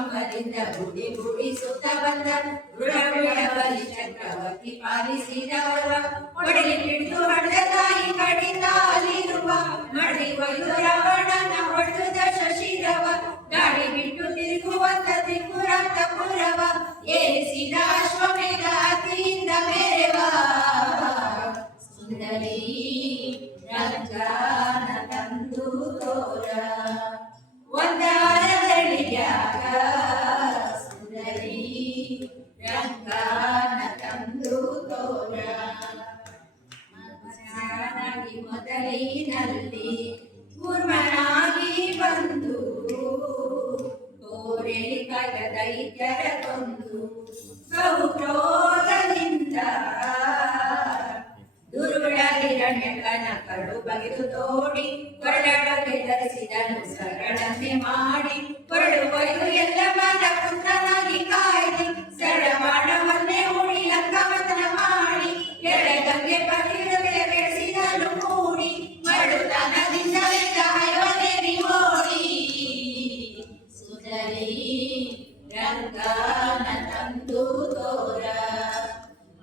ಕಂಬದಿಂದ ಗುಡಿ ಗುಡಿಸುತ್ತ ಬಂದ ದೃಢ ಬಲಿ ಚಕ್ರವರ್ತಿ ಪಾಲಿಸಿದವರ ಹಿಡಿದು ಕತ್ತಲಿನಲ್ಲಿ ಕುರ್ಮನಾಗಿ ಬಂದು. ಕೋರೆಲಿ ಕಲದ ಇತರ ಕೊಂದು ಬಹು ಕ್ರೋಧದಿಂದ ದುರ್ಗುಡಲಿರಣ್ಯಕನ ಕಡು ಬಗೆದು ತೋಡಿ ಕೊರಡೊಳಗೆ ಧರಿಸಿದನು ಸರಳನೆ ಮಾಡಿ ಕೊರಡು ಬಯಲು ಎಲ್ಲ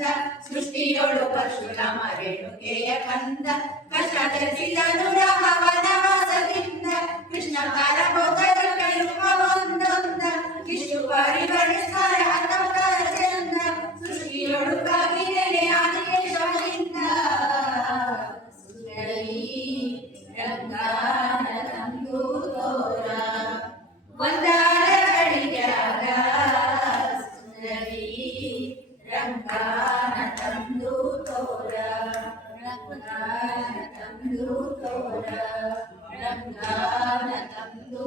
ಕಂದ ಸೃಷ್ಟಿಯೋಳು ಪರಶುರಾಮ ರೇಣುಕೆಯ ಕಂದ ಧರಿಸಿದನು ಗಾನತಂದು ತೋರ ಗಾನತಂದು ತೋರ ಗಾನತಂದು